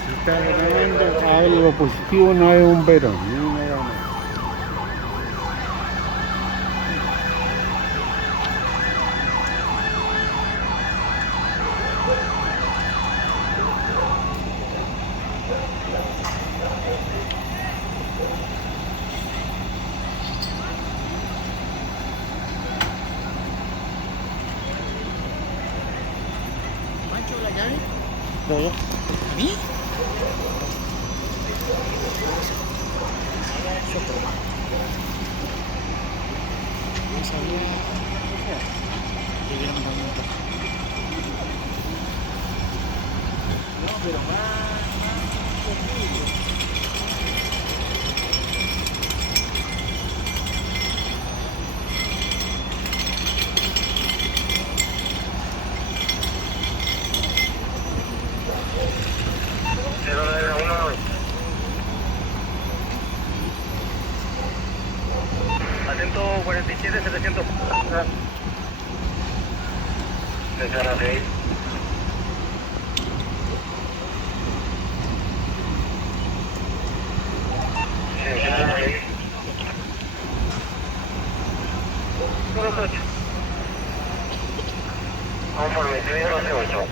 Se está ganando algo positivo, no es un verón, ni una gana. Pancho, la llave. Todo. ¿A mí? No sabía. Llegué a mandar un mensaje. No, pero más conmigo. Atento 47, 700. Atención a 6. Atención a 6. Unos 8. Conforme, estoy en base 8.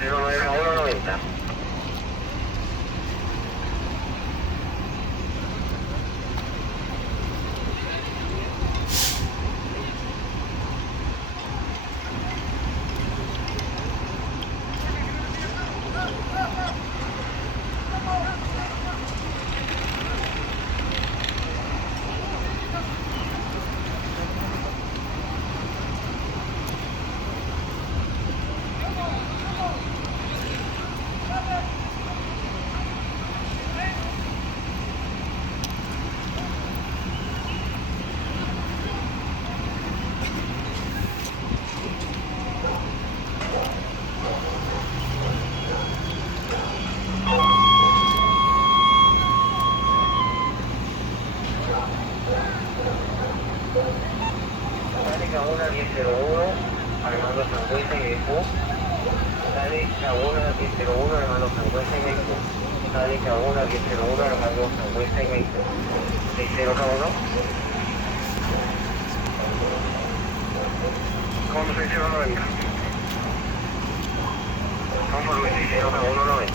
Cero 9 a 1, 90. Dale Cabuna 1001, Armando Sangüesa y Q. Dale Cabuna 1001, Armando Sangüesa y Q. Dale Cabuna 1001, Armando Sangüesa y Q. 60 Cabuna. ¿Cómo 6090? Conforme 60 Cabuna 90.